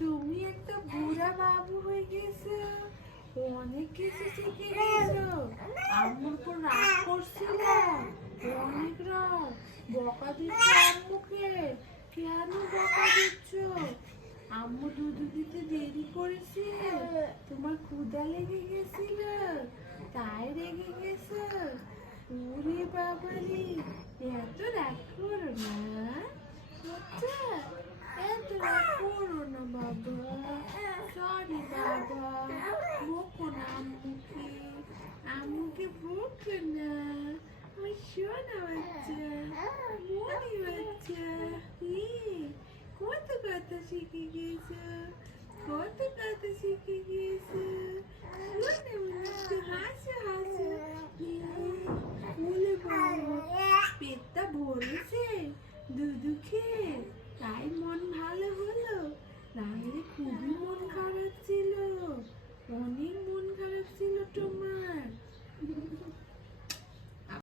তুমি একটা বুড়া বাবু হয়ে গেছো, অনেক কিছু শিখে গেছো। আম্মুর উপর রাগ করছিলে, অনেক রাগ। বকা দিচ্ছ আম্মুকে, কেন বকা দিচ্ছ? আম্মু দুধ দিতে দেরি করেছে, তোমার ক্ষুধা লেগে গেছিল, তাই রেগে গেছো। ওরে বাবারে, এত রাগ করো না। আচ্ছা, এত রাগ করো না বাবা। সরি বাবা, বকো না আম্মুকে, আম্মুকে বকো না। আমার সোনা বাচ্চা, মনি বাচ্চা। কত কথা শিখে গেছো, কত কথা শিখে গেছো। সোনা বাচ্চা, হাসো হাসো। বলে বাবা, পেটটা ভরেছে দুধু খেয়ে, তাই মন ভালো হলো।